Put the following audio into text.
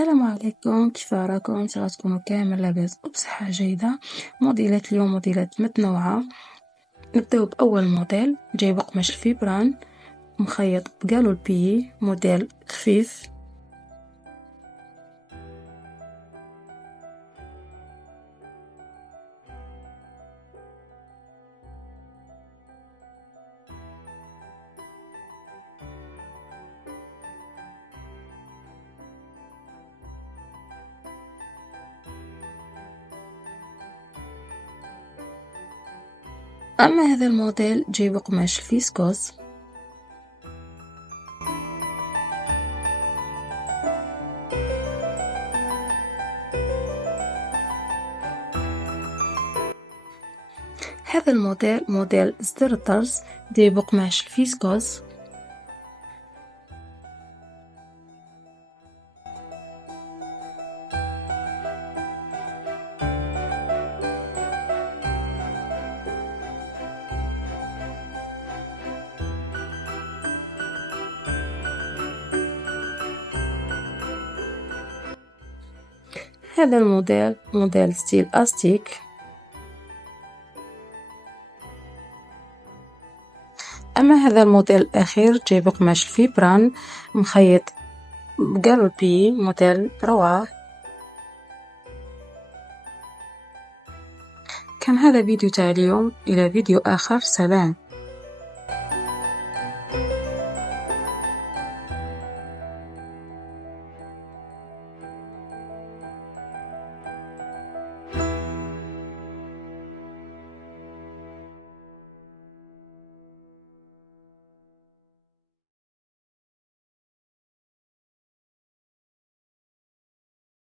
السلام عليكم، كيف راكم؟ إن شاء الله تكونوا كامل لاباس وبصحة جيدة. موديلات اليوم موديلات متنوعة. نبداو بأول موديل جاي بقماش الفيبران مخيط بقالو البي، موديل خفيف. أما هذا الموديل جاي بقماش الفيسكوس. هذا الموديل موديل سترترز جاي بقماش الفيسكوس. هذا الموديل موديل ستيل أستيك. أما هذا الموديل الأخير جاي بقماش الفيبران مخيط بقالو البي، موديل روعة. كان هذا فيديو تاع اليوم، إلى فيديو آخر، سلام.